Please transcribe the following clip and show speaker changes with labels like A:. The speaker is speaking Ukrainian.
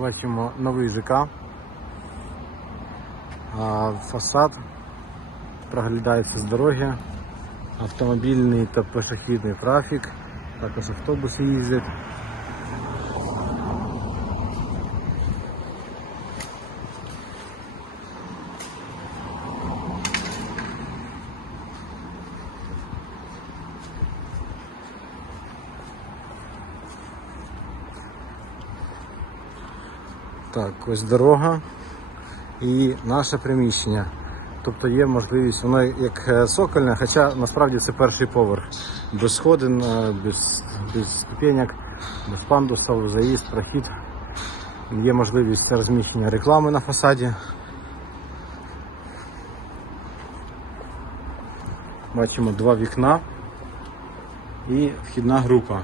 A: Бачимо новий ЖК. Фасад проглядається з дороги. Автомобільний та пішохідний трафік. Також автобуси їздять. Так, ось дорога і наше приміщення. Тобто є можливість, воно як е, сокольне, хоча насправді це перший поверх. Без сходин, е, без, без ступенек, без пандусів, заїзд, прохід. Є можливість розміщення реклами на фасаді. Бачимо два вікна і вхідна група.